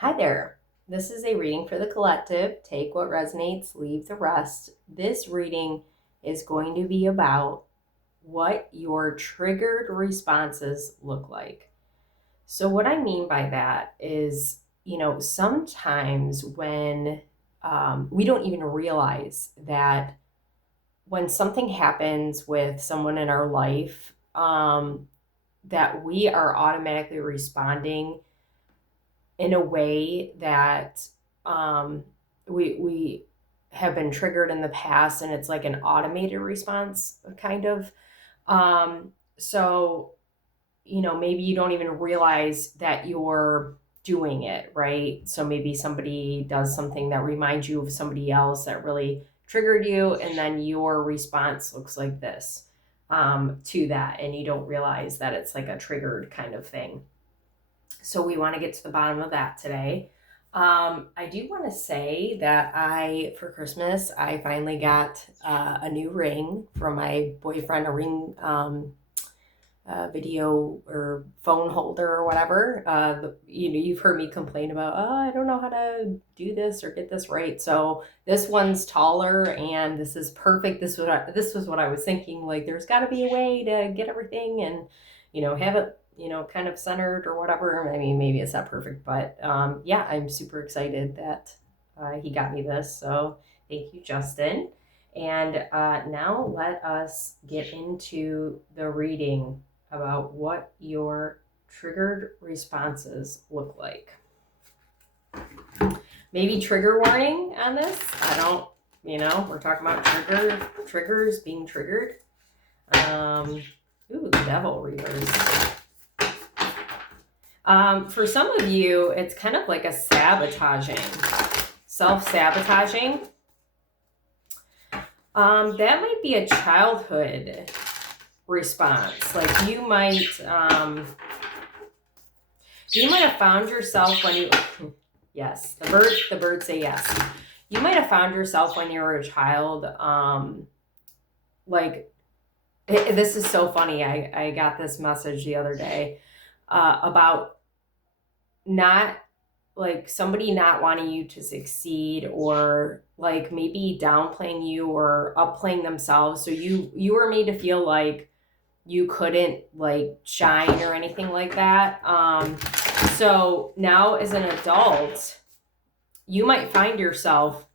Hi there. This is a reading for the collective. Take what resonates, leave the rest. This reading is going to be about what your triggered responses look like. So, what I mean by that is, sometimes when we don't even realize that when something happens with someone in our life, that we are automatically responding in a way that we have been triggered in the past, and it's like an automated response kind of. So maybe you don't even realize that you're doing it, right? So maybe somebody does something that reminds you of somebody else that really triggered you, and then your response looks like this to that, and you don't realize that it's like a triggered kind of thing. So we want to get to the bottom of that today. I do want to say that for Christmas, I finally got a new ring from my boyfriend, a ring video or phone holder or whatever. You've heard me complain about, oh, I don't know how to do this or get this right. So this one's taller, and this is perfect. This was what I was thinking. Like, there's got to be a way to get everything and have it kind of centered or whatever. I mean, maybe it's not perfect, but yeah, I'm super excited that he got me this. So thank you, Justin. And now let us get into the reading about what your triggered responses look like. Maybe trigger warning on this. I don't, we're talking about triggers being triggered. Ooh, the devil reverse. For some of you, it's kind of like a self-sabotaging. That might be a childhood response. Like you might have found yourself when you, yes, the birds say yes. You might have found yourself when you were a child, this is so funny. I got this message the other day about not like somebody not wanting you to succeed, or like maybe downplaying you or upplaying themselves. So you were made to feel like you couldn't like shine or anything like that. So now as an adult, you might find yourself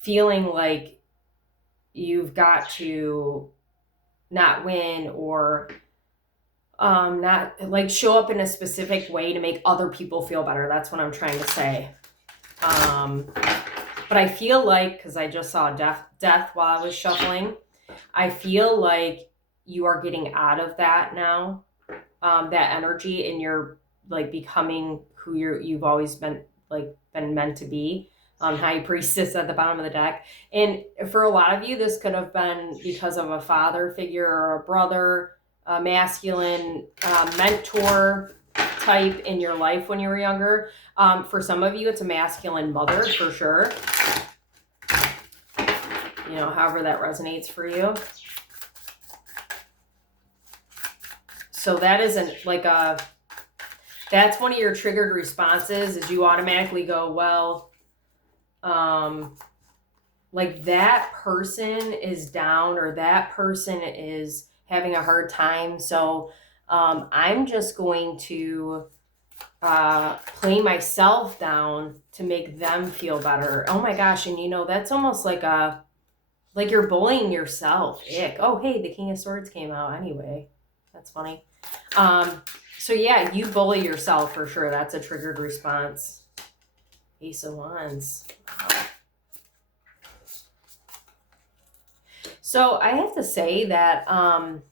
feeling like you've got to not win, or not like show up in a specific way to make other people feel better. That's what I'm trying to say. But I feel like, because I just saw death while I was shuffling, I feel like you are getting out of that now, that energy, and you're like becoming who you've always been meant to be. High priestess at the bottom of the deck. And for a lot of you, this could have been because of a father figure or a brother, a masculine mentor type in your life when you were younger. For some of you, it's a masculine mother for sure. However that resonates for you. So that isn't like that's one of your triggered responses, is you automatically go, well, like that person is down, or that person is having a hard time. So I'm just going to play myself down to make them feel better. Oh my gosh. And that's almost like you're bullying yourself. Ick. Oh, hey, the King of Swords came out anyway. That's funny. So yeah, you bully yourself for sure. That's a triggered response. Ace of Wands. Wow. So I have to say that, I'm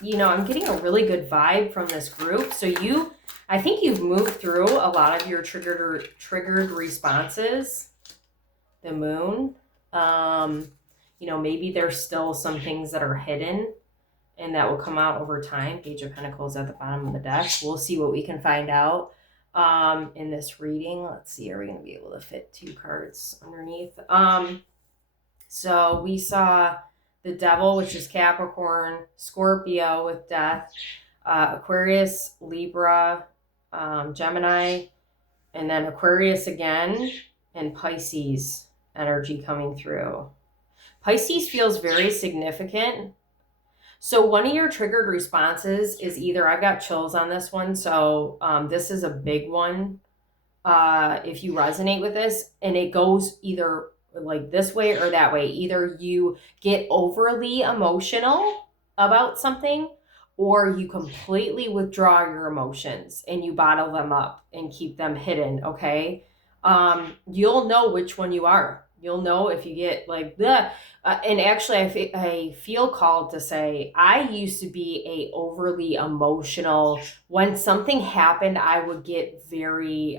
getting a really good vibe from this group. So I think you've moved through a lot of your triggered responses. The Moon. Maybe there's still some things that are hidden and that will come out over time. Page of Pentacles at the bottom of the deck. We'll see what we can find out in this reading. Let's see, are we going to be able to fit 2 cards underneath? So we saw the Devil, which is Capricorn, Scorpio with death, Aquarius, Libra, Gemini, and then Aquarius again, and Pisces energy coming through. Pisces feels very significant. So one of your triggered responses is either, I've got chills on this one, so this is a big one. If you resonate with this, and it goes either like this way or that way. Either you get overly emotional about something, or you completely withdraw your emotions and you bottle them up and keep them hidden. Okay. You'll know which one you are. You'll know if you get like the and actually I feel called to say I used to be a overly emotional. When something happened, I would get very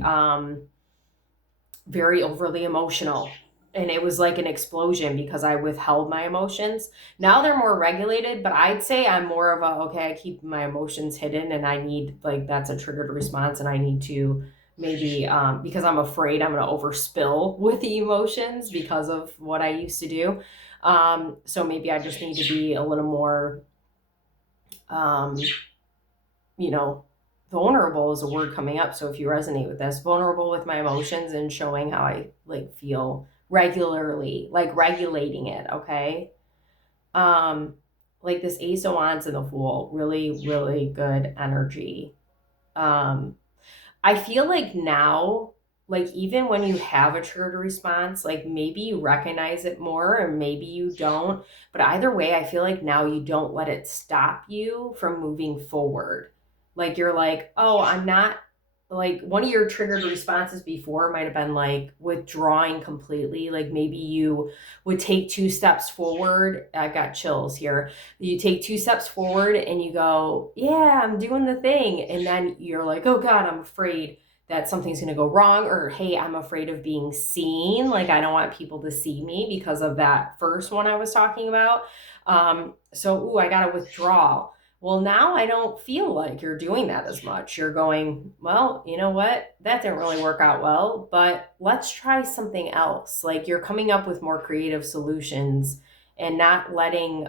overly emotional, and it was like an explosion because I withheld my emotions. Now they're more regulated, but I'd say I'm more of a, okay, I keep my emotions hidden, and I need, like, that's a triggered response, and I need to maybe because I'm afraid I'm going to overspill with the emotions because of what I used to do. So maybe I just need to be a little more um, you know, vulnerable is a word coming up. So if you resonate with this, vulnerable with my emotions and showing how I like feel regularly, like regulating it. Okay. Um, like this Ace of Wands and the Fool, really, really good energy. Um, I feel like now, like even when you have a triggered response, like maybe you recognize it more and maybe you don't. But either way, I feel like now you don't let it stop you from moving forward. Like you're like, oh, I'm not, like one of your triggered responses before might have been like withdrawing completely. Like maybe you would take 2 steps forward. I've got chills here. You take 2 steps forward and you go, yeah, I'm doing the thing. And then you're like, oh God, I'm afraid that something's going to go wrong. Or, hey, I'm afraid of being seen. Like, I don't want people to see me because of that first one I was talking about. So, I got to withdraw. Well, now I don't feel like you're doing that as much. You're going, well, you know what? That didn't really work out well, but let's try something else. Like you're coming up with more creative solutions and not letting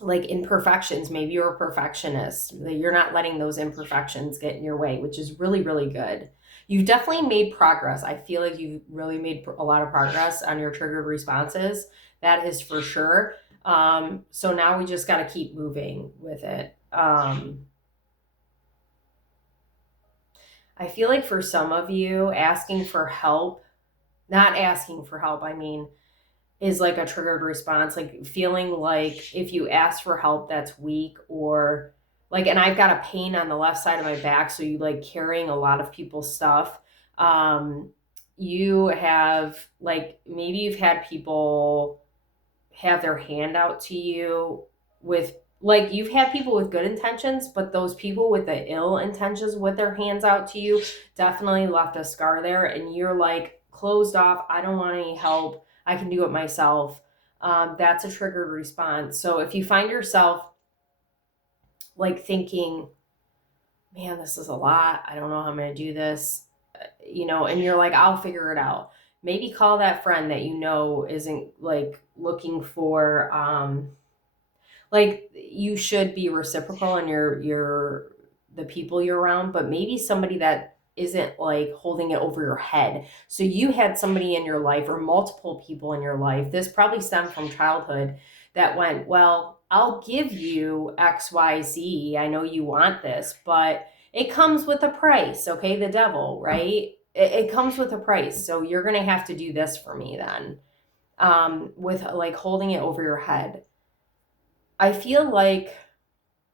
like imperfections. Maybe you're a perfectionist. You're not letting those imperfections get in your way, which is really, really good. You've definitely made progress. I feel like you've really made a lot of progress on your triggered responses. That is for sure. So now we just got to keep moving with it. I feel like for some of you, asking for help, not asking for help, I mean, is like a triggered response, like feeling like if you ask for help, that's weak, or like, and I've got a pain on the left side of my back. So you like carrying a lot of people's stuff. You have like, maybe you've had people have their hand out to you with, like, you've had people with good intentions, but those people with the ill intentions with their hands out to you definitely left a scar there, and you're like closed off. I don't want any help. I can do it myself. That's a triggered response. So if you find yourself like thinking, man, this is a lot, I don't know how I'm going to do this, and you're like, I'll figure it out. Maybe call that friend that you know isn't like looking for like, you should be reciprocal in your the people you're around, but maybe somebody that isn't like holding it over your head. So you had somebody in your life or multiple people in your life, this probably stemmed from childhood, that went, well, I'll give you XYZ, I know you want this, but it comes with a price. Okay, the devil, right? It comes with a price, so you're gonna have to do this for me then. With like holding it over your head, I feel like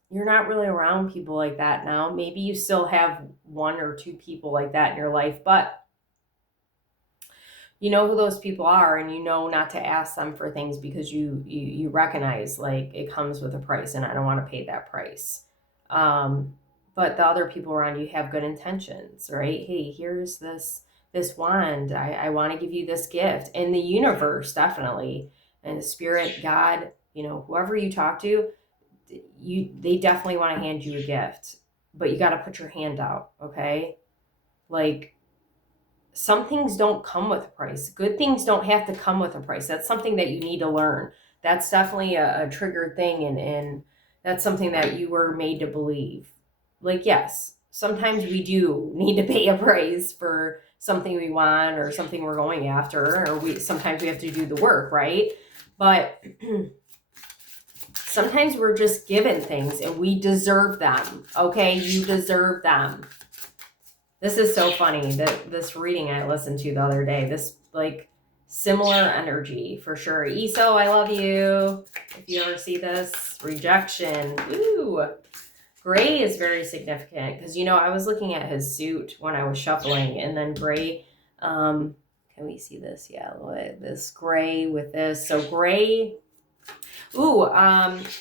you're not really around people like that now. Maybe you still have 1 or 2 people like that in your life, but you know who those people are, and you know not to ask them for things because you recognize like it comes with a price, and I don't want to pay that price. But the other people around you have good intentions, right? Hey, here's this wand. I want to give you this gift, and the universe definitely, and the spirit, God, whoever you talk to, they definitely want to hand you a gift, but you got to put your hand out. Okay, like, some things don't come with a price. Good things don't have to come with a price. That's something that you need to learn. That's definitely a triggered thing, and that's something that you were made to believe. Like, yes, sometimes we do need to pay a price for something we want or something we're going after, or sometimes we have to do the work, right? But sometimes we're just given things and we deserve them. Okay, you deserve them. This is so funny that this reading I listened to the other day, this like similar energy for sure. Eso, I love you. If you ever see this, rejection. Ooh. Gray is very significant because, you know, I was looking at his suit when I was shuffling, and then gray, can we see this? Yeah, this gray with this. So gray, ooh,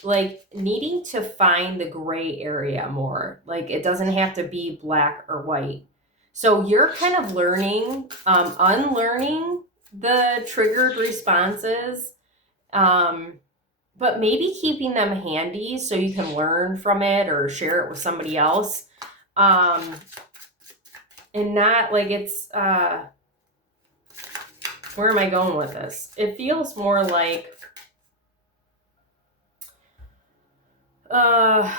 like needing to find the gray area more. Like it doesn't have to be black or white. So you're kind of learning, unlearning the triggered responses, but maybe keeping them handy so you can learn from it or share it with somebody else. And not like it's, where am I going with this? It feels more like, I'm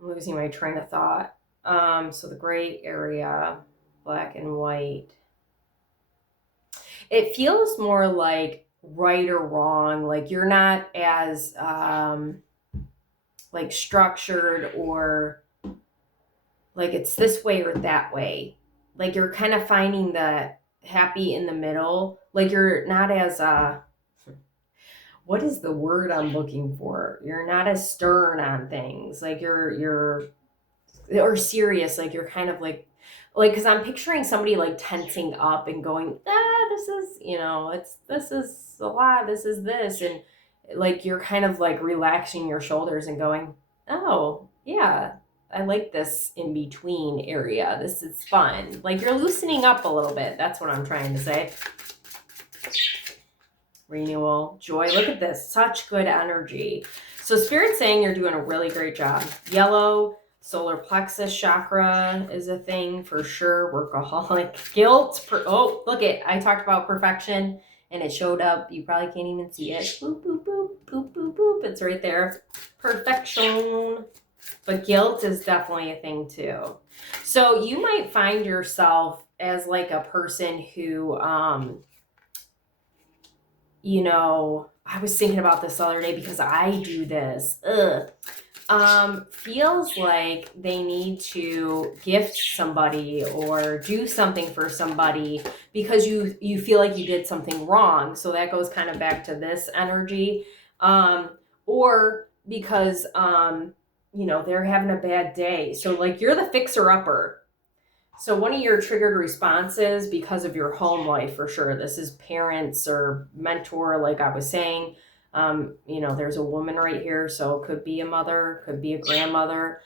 losing my train of thought. So the gray area, black and white. It feels more like right or wrong. Like you're not as like structured, or like it's this way or that way. Like you're kind of finding the happy in the middle. Like you're not as what is the word I'm looking for? You're not as stern on things. Like you're or serious. Like you're kind of like because I'm picturing somebody like tensing up and going, this is, you know, this is a lot, this is this, and like you're kind of like relaxing your shoulders and going, oh yeah, I like this in between area, this is fun. Like you're loosening up a little bit. That's what I'm trying to say. Renewal, joy. Look at this, such good energy. So Spirit's saying you're doing a really great job. Yellow, solar plexus chakra is a thing for sure. Workaholic, guilt. Oh, look it. I talked about perfection and it showed up. You probably can't even see it. Boop, boop, boop, boop, boop, boop. It's right there. Perfection. But guilt is definitely a thing too. So you might find yourself as like a person who, you know, I was thinking about this the other day because I do this. Feels like they need to gift somebody or do something for somebody because you feel like you did something wrong. So that goes kind of back to this energy. Or because you know, they're having a bad day. So like you're the fixer-upper. So one of your triggered responses because of your home life, for sure, this is parents or mentor, like I was saying. You know, there's a woman right here, so it could be a mother, could be a grandmother.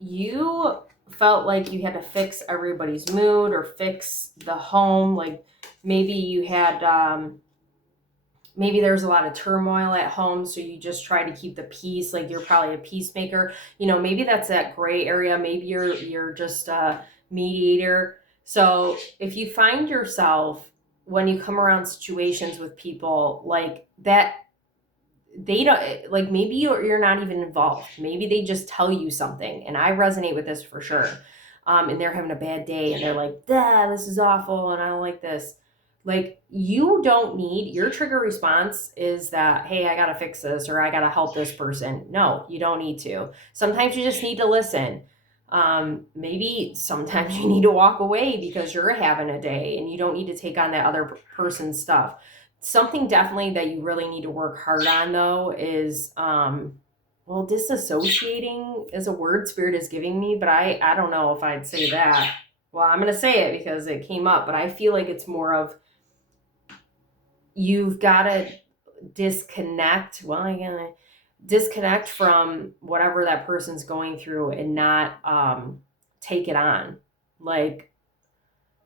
You felt like you had to fix everybody's mood or fix the home. Like maybe you had, maybe there's a lot of turmoil at home, so you just try to keep the peace. Like you're probably a peacemaker. You know, maybe that's that gray area. Maybe you're just a mediator. So if you find yourself when you come around situations with people like that, they don't, like maybe you're not even involved. Maybe they just tell you something, and I resonate with this for sure. And they're having a bad day and they're like, this is awful and I don't like this. Like you don't need, your trigger response is that, hey, I gotta fix this or I gotta help this person. No, you don't need to. Sometimes you just need to listen. Maybe sometimes you need to walk away because you're having a day and you don't need to take on that other person's stuff. Something definitely that you really need to work hard on though is, well, disassociating is a word Spirit is giving me, but I don't know if I'd say that. Well, I'm going to say it because it came up, but I feel like it's more of you've got to disconnect. Well, I'm going to disconnect from whatever that person's going through and not take it on. Like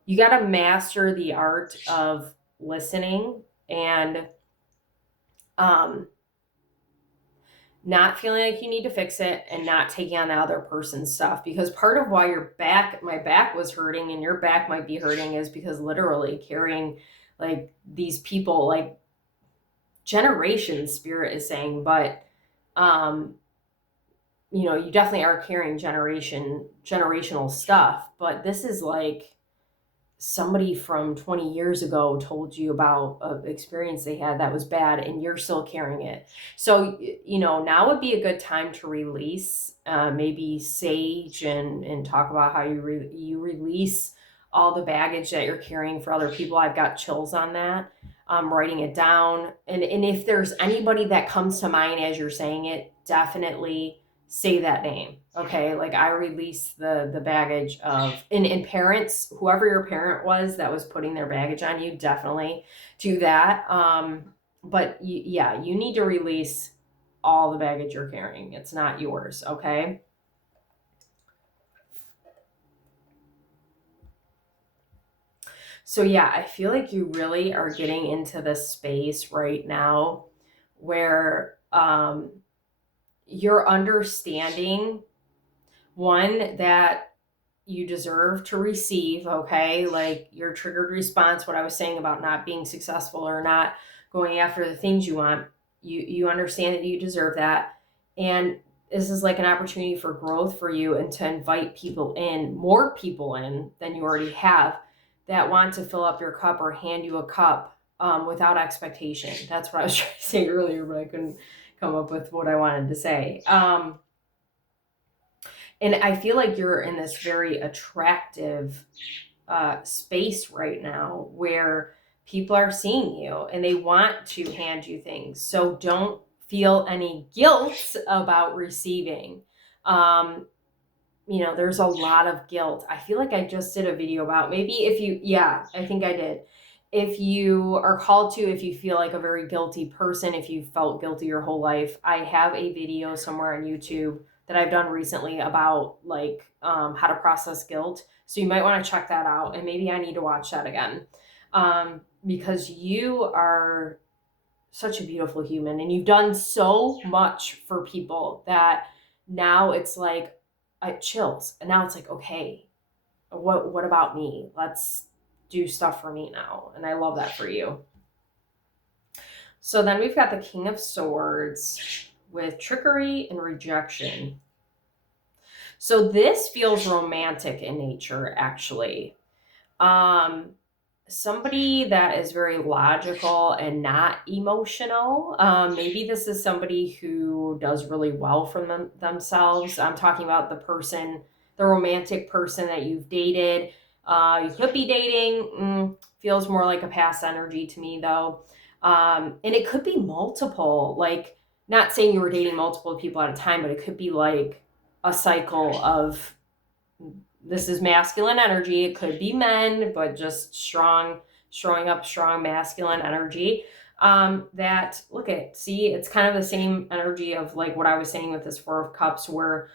you got to master the art of listening and not feeling like you need to fix it and not taking on the other person's stuff. Because part of why my back was hurting and your back might be hurting is because literally carrying like these people, like generations, Spirit is saying, but you definitely are carrying generational stuff, but this is like somebody from 20 years ago told you about an experience they had that was bad and you're still carrying it. So, now would be a good time to release, maybe sage and talk about how you release all the baggage that you're carrying for other people. I've got chills on that. Writing it down. And if there's anybody that comes to mind as you're saying it, definitely say that name. Okay. Like I release the baggage of, and parents, whoever your parent was that was putting their baggage on you, definitely do that. But you need to release all the baggage you're carrying. It's not yours. Okay. So I feel like you really are getting into this space right now where, you're understanding one that you deserve to receive, okay? Like your triggered response, what I was saying about not being successful or not going after the things you want, you understand that you deserve that. And this is like an opportunity for growth for you and to invite people in, more people in than you already have that want to fill up your cup or hand you a cup without expectation. That's what I was trying to say earlier, but I couldn't come up with what I wanted to say. And I feel like you're in this very attractive space right now where people are seeing you and they want to hand you things. So don't feel any guilt about receiving. There's a lot of guilt. I feel like I just did a video about maybe if you, I think I did. If you are called to, if you feel like a very guilty person, if you felt guilty your whole life, I have a video somewhere on YouTube that I've done recently about like how to process guilt. So you might want to check that out, and maybe I need to watch that again because you are such a beautiful human and you've done so much for people that now it's like chills. And now it's like, okay, what about me? Let's do stuff for me now. And I love that for you. So then we've got the King of Swords with trickery and rejection. So this feels romantic in nature, actually. Somebody that is very logical and not emotional. Maybe this is somebody who does really well for themselves. I'm talking about the romantic person that you've dated. You could be dating. Feels more like a past energy to me, though. And it could be multiple. Like, not saying you were dating multiple people at a time, but it could be like a cycle of, this is masculine energy. It could be men, but just showing up strong masculine energy. That see, it's kind of the same energy of like what I was saying with this Four of Cups, where,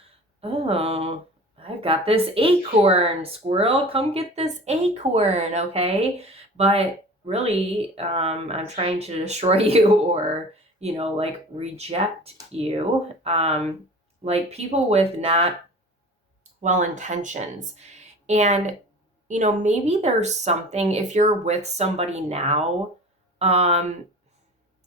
oh, I've got this acorn, squirrel, come get this acorn, okay? But really, I'm trying to destroy you or, like reject you. Like people with not well intentions. And, maybe there's something, if you're with somebody now, um,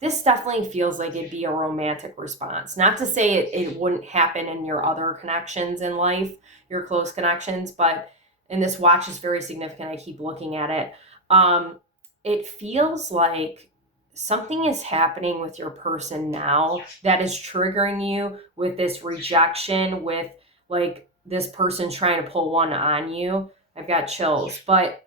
this definitely feels like it'd be a romantic response. Not to say it wouldn't happen in your other connections in life, your close connections, but, and this watch is very significant. I keep looking at it. It feels like something is happening with your person now that is triggering you with this rejection, with like this person trying to pull one on you. I've got chills, but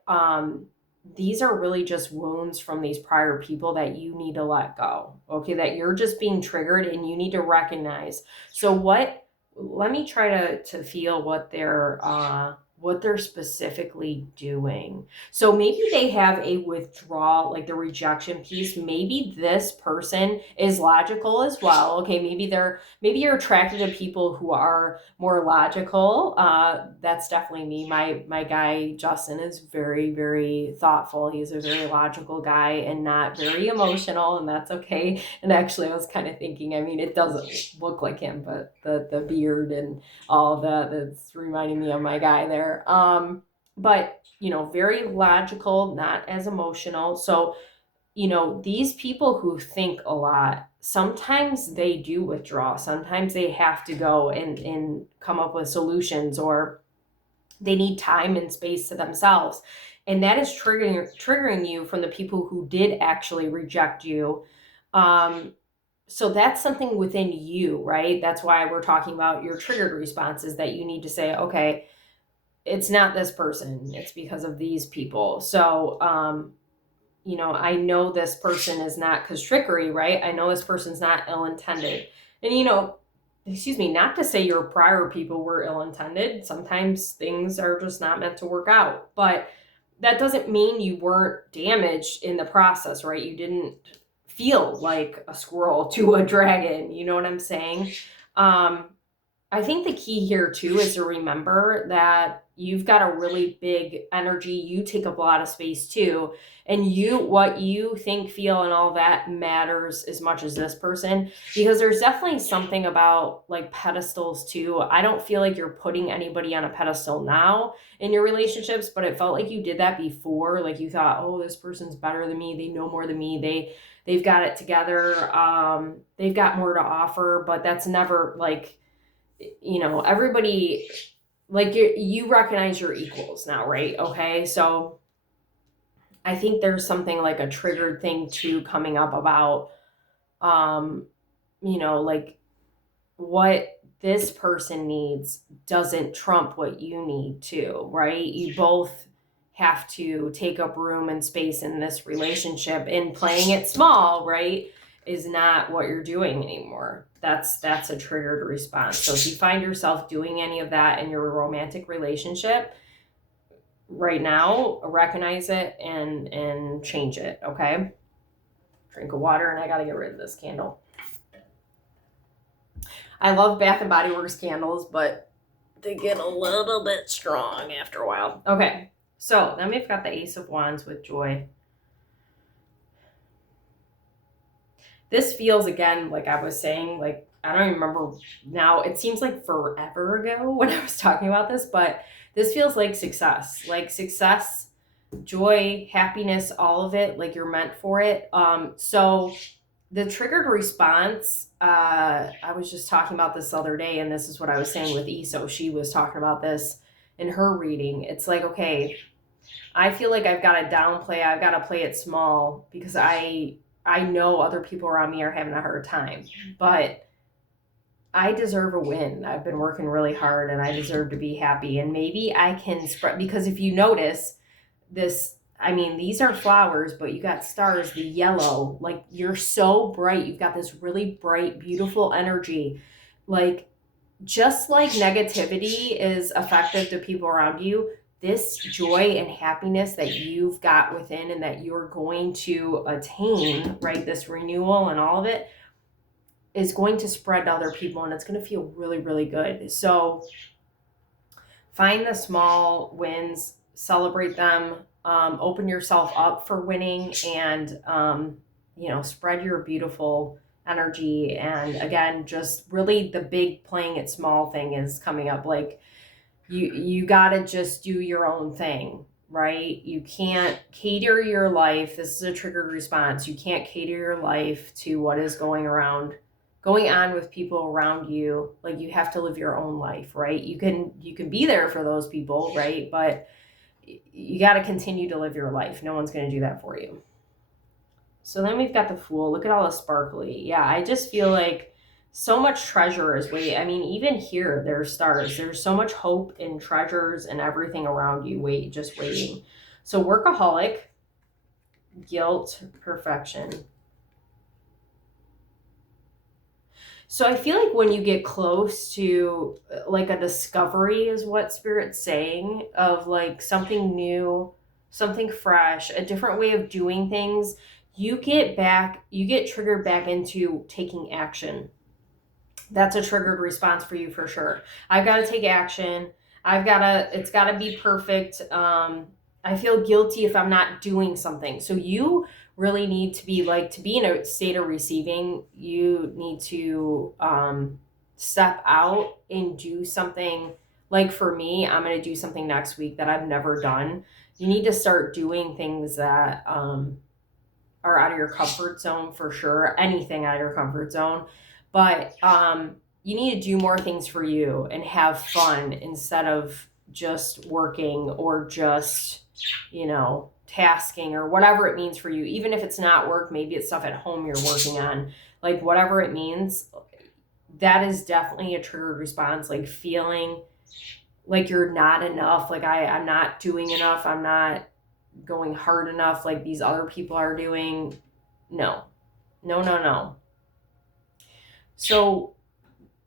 these are really just wounds from these prior people that you need to let go. Okay, that you're just being triggered and you need to recognize. So let me try to feel what they're specifically doing. So maybe they have a withdrawal, like the rejection piece. Maybe this person is logical as well. Okay, maybe you're attracted to people who are more logical. That's definitely me. My guy Justin is very, very thoughtful. He's a very logical guy and not very emotional, and that's okay. And actually, I was kind of thinking, I mean, it doesn't look like him, but the beard and all of that's reminding me of my guy there. But very logical, not as emotional. So these people who think a lot, sometimes they do withdraw. Sometimes they have to go and come up with solutions, or they need time and space to themselves. And that is triggering you from the people who did actually reject you. So that's something within you, right? That's why we're talking about your triggered responses, that you need to say, okay, it's not this person, it's because of these people. So I know this person is not, because trickery, right? I know this person's not ill-intended. And excuse me, not to say your prior people were ill-intended. Sometimes things are just not meant to work out, but that doesn't mean you weren't damaged in the process, right? You didn't feel like a squirrel to a dragon. You know what I'm saying? I think the key here too is to remember that you've got a really big energy. You take up a lot of space too. And what you think, feel, and all that matters as much as this person, because there's definitely something about like pedestals too. I don't feel like you're putting anybody on a pedestal now in your relationships, but it felt like you did that before. Like you thought, oh, this person's better than me. They know more than me. They've got it together. They've got more to offer, but that's never like, everybody, like you recognize your equals now, right? Okay. So I think there's something like a triggered thing too coming up about, like what this person needs doesn't trump what you need to, right? You both have to take up room and space in this relationship, and playing it small, right, is not what you're doing anymore. That's a triggered response. So if you find yourself doing any of that in your romantic relationship right now, recognize it and change it, okay? Drink of water, and I got to get rid of this candle. I love Bath and Body Works candles, but they get a little bit strong after a while. Okay, so then we've got the Ace of Wands with joy. This feels, again, like I was saying, like, I don't even remember now. It seems like forever ago when I was talking about this, but this feels like success, joy, happiness, all of it, like you're meant for it. So the triggered response, I was just talking about this the other day, and this is what I was saying with ESO. She was talking about this in her reading. It's like, okay, I feel like I've got to downplay, I've got to play it small, because I know other people around me are having a hard time, but I deserve a win. I've been working really hard and I deserve to be happy. And maybe I can spread, because if you notice this, I mean, these are flowers, but you got stars, the yellow, like you're so bright. You've got this really bright, beautiful energy. Like, just like negativity is effective to people around you, this joy and happiness that you've got within and that you're going to attain, right? This renewal and all of it is going to spread to other people, and it's going to feel really, really good. So find the small wins, celebrate them, open yourself up for winning, and, spread your beautiful energy. And again, just really the big playing it small thing is coming up. Like you got to just do your own thing, right? You can't cater your life. This is a triggered response. You can't cater your life to what is going on with people around you. Like, you have to live your own life, right? You can be there for those people, right? But you got to continue to live your life. No one's going to do that for you. So then we've got the Fool. Look at all the sparkly. Yeah, I just feel like so much treasure is waiting. I mean, even here, there's stars. There's so much hope and treasures and everything around you, just waiting. So workaholic, guilt, perfection. So I feel like when you get close to like a discovery is what Spirit's saying, of like something new, something fresh, a different way of doing things, you get triggered back into taking action. That's a triggered response for you for sure. I've got to take action. It's got to be perfect. I feel guilty if I'm not doing something. So you really need to be to be in a state of receiving, you need to step out and do something. Like for me, I'm going to do something next week that I've never done. You need to start doing things that are out of your comfort zone for sure. Anything out of your comfort zone. But you need to do more things for you and have fun instead of just working or just, tasking or whatever it means for you. Even if it's not work, maybe it's stuff at home you're working on. Like whatever it means, that is definitely a triggered response. Like feeling like you're not enough. Like I'm not doing enough. I'm not going hard enough like these other people are doing. No. So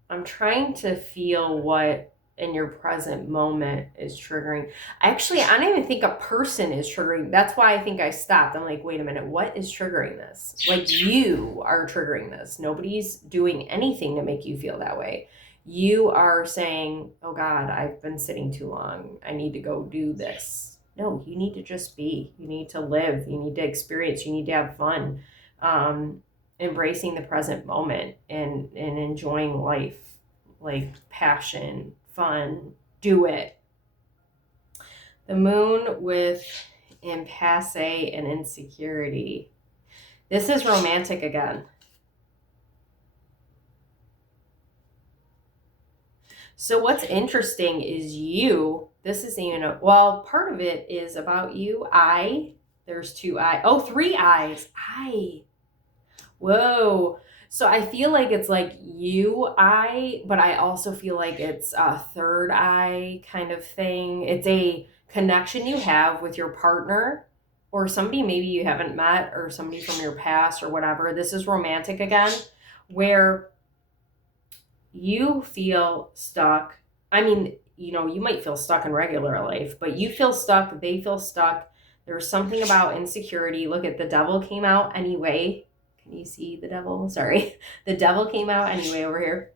I'm trying to feel what in your present moment is triggering. Actually, I don't even think a person is triggering. That's why I think I stopped. I'm like, wait a minute, what is triggering this? Like you are triggering this. Nobody's doing anything to make you feel that way. You are saying, oh God, I've been sitting too long. I need to go do this. No, you need to just be. You need to live. You need to experience. You need to have fun. Embracing the present moment and enjoying life, like passion, fun, do it. The moon with impasse and insecurity. This is romantic again. So what's interesting is this isn't even part of it is about you. There's two I. Oh, three I's. Whoa. So I feel like it's like but I also feel like it's a third eye kind of thing. It's a connection you have with your partner or somebody maybe you haven't met or somebody from your past or whatever. This is romantic again, where you feel stuck. I mean, you might feel stuck in regular life, but you feel stuck, they feel stuck. There's something about insecurity. Look at the devil came out anyway. Can you see the devil? Sorry. The devil came out anyway over here.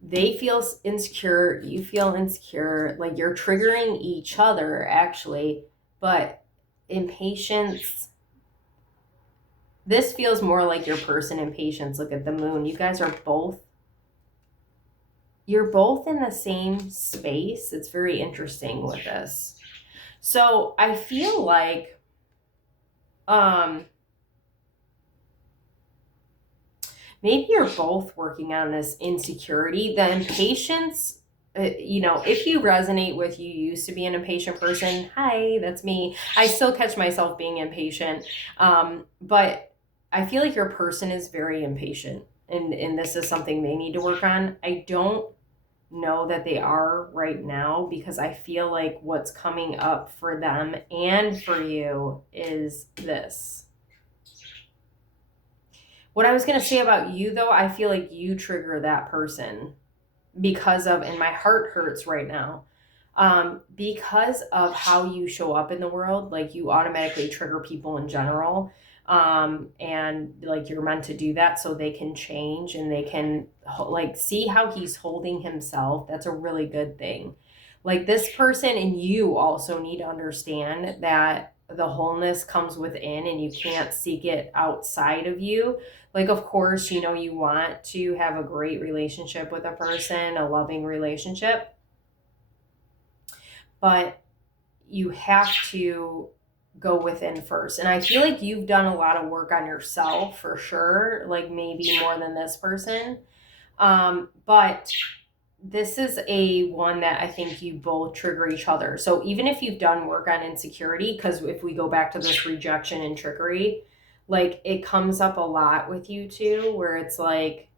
They feel insecure. You feel insecure. Like you're triggering each other, actually. But impatience. This feels more like your person impatience. Look at the moon. You guys are you're both in the same space. It's very interesting with this. So I feel like, maybe you're both working on this insecurity. The impatience, if you resonate with you used to be an impatient person, hi, that's me. I still catch myself being impatient. But I feel like your person is very impatient and this is something they need to work on. I don't know that they are right now because I feel like what's coming up for them and for you is this. What I was going to say about you, though, I feel like you trigger that person and my heart hurts right now, because of how you show up in the world. Like you automatically trigger people in general, and like you're meant to do that so they can change and they can like see how he's holding himself. That's a really good thing. Like this person and you also need to understand that the wholeness comes within and you can't seek it outside of you. Like, of course, you want to have a great relationship with a person, a loving relationship, but you have to go within first. And I feel like you've done a lot of work on yourself for sure, like maybe more than this person. But this is one that I think you both trigger each other. So even if you've done work on insecurity, because if we go back to this rejection and trickery, like it comes up a lot with you two, where it's like,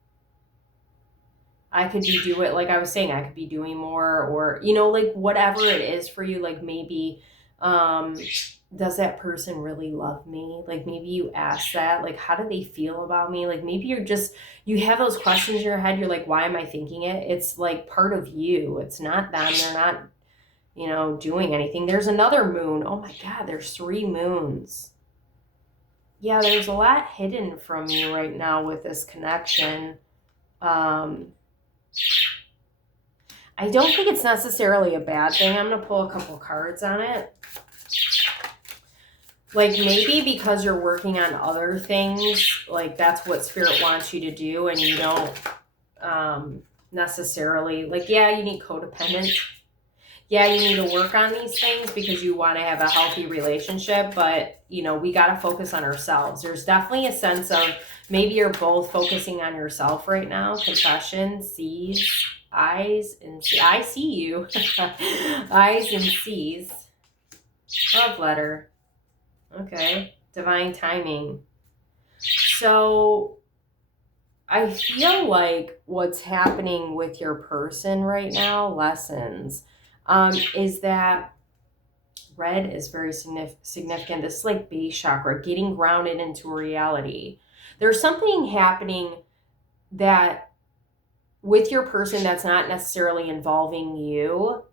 I could be doing, like I was saying, I could be doing more, or, like whatever it is for you, like maybe, does that person really love me? Like maybe you ask that, like, how do they feel about me? Like maybe you have those questions in your head. You're like, why am I thinking it? It's like part of you. It's not them. They're not, doing anything. There's another moon. Oh my God, there's 3 moons. Yeah, there's a lot hidden from you right now with this connection. I don't think it's necessarily a bad thing. I'm going to pull a couple cards on it. Like maybe because you're working on other things, like that's what spirit wants you to do, and you don't necessarily, like, yeah, you need codependent. yeah, you need to work on these things because you want to have a healthy relationship, but we got to focus on ourselves. There's definitely a sense of maybe you're both focusing on yourself right now. Confession, sees, eyes, and see. I see you. Eyes and sees. Love letter. Okay. Divine timing. So I feel like what's happening with your person right now, lessons, is that red is very significant. This is like base chakra, getting grounded into reality. There's something happening that with your person that's not necessarily involving you,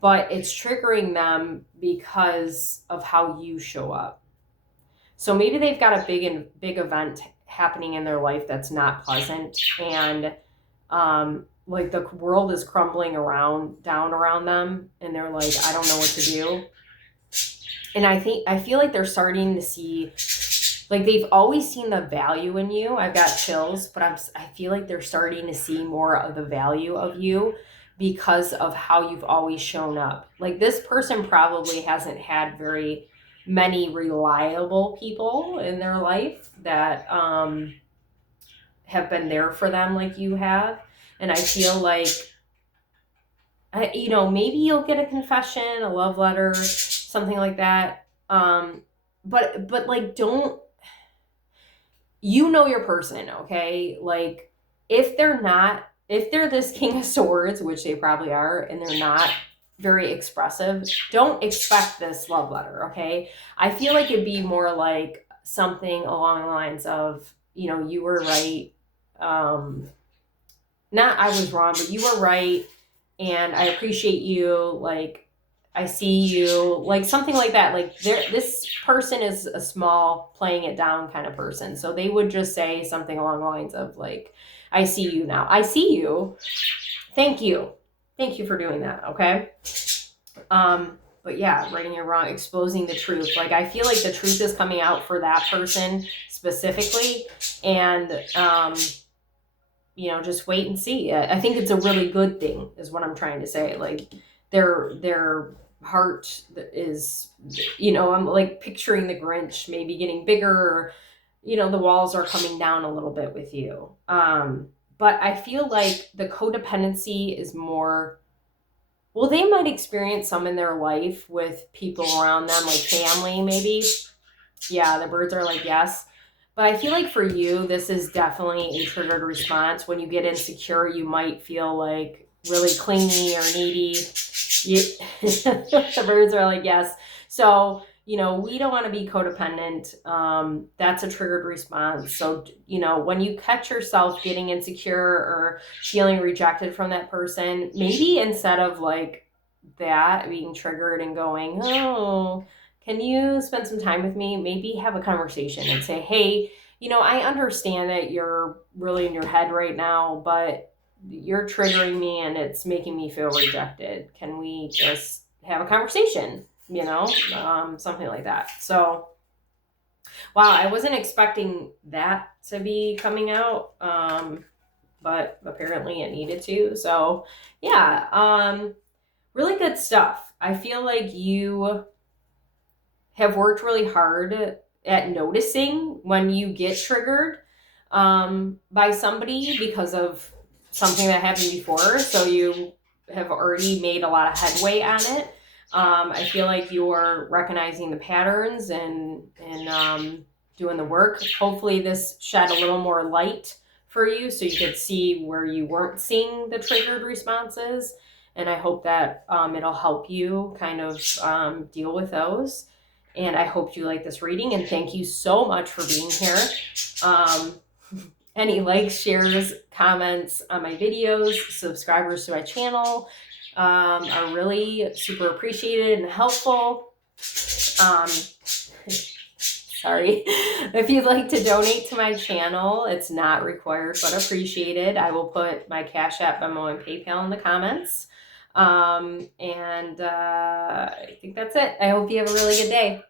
but it's triggering them because of how you show up. So maybe they've got a big event happening in their life that's not pleasant, and like the world is crumbling down around them, and they're like, I don't know what to do. And I feel like they're starting to see, like they've always seen the value in you. I've got chills, but I feel like they're starting to see more of the value of you because of how you've always shown up. Like this person probably hasn't had very many reliable people in their life that have been there for them like you have. And I feel like, maybe you'll get a confession, a love letter, something like that. But like, don't, your person, okay? Like, if they're this King of Swords, which they probably are, and they're not very expressive, don't expect this love letter, okay? I feel like it'd be more like something along the lines of, you were right. Not I was wrong, but you were right, and I appreciate you. Like, I see you, like something like that. Like this person is a small playing it down kind of person. So they would just say something along the lines of like, I see you now. I see you. Thank you. Thank you for doing that. Okay. But yeah, righting your wrong, exposing the truth. Like I feel like the truth is coming out for that person specifically. And just wait and see. I think it's a really good thing is what I'm trying to say. Like their heart is, I'm like picturing the Grinch maybe getting bigger, or, the walls are coming down a little bit with you. But I feel like the codependency is more, well, they might experience some in their life with people around them, like family maybe. Yeah, the birds are like, yes. But I feel like for you, this is definitely a triggered response. When you get insecure, you might feel like really clingy or needy. The birds are like, yes. So, we don't want to be codependent. That's a triggered response. So, when you catch yourself getting insecure or feeling rejected from that person, maybe instead of like that being triggered and going, oh, can you spend some time with me? Maybe have a conversation and say, hey, I understand that you're really in your head right now, but you're triggering me and it's making me feel rejected. Can we just have a conversation? Something like that. So, wow, I wasn't expecting that to be coming out, but apparently it needed to. So, yeah, really good stuff. I feel like you have worked really hard at noticing when you get triggered by somebody because of something that happened before. So you have already made a lot of headway on it. I feel like you're recognizing the patterns and doing the work. Hopefully this shed a little more light for you so you could see where you weren't seeing the triggered responses. And I hope that it'll help you kind of deal with those. And I hope you like this reading, and thank you so much for being here. Any likes, shares, comments on my videos, subscribers to my channel are really super appreciated and helpful. Sorry. If you'd like to donate to my channel, it's not required but appreciated. I will put my Cash App, Venmo, and PayPal in the comments. I think that's it. I hope you have a really good day.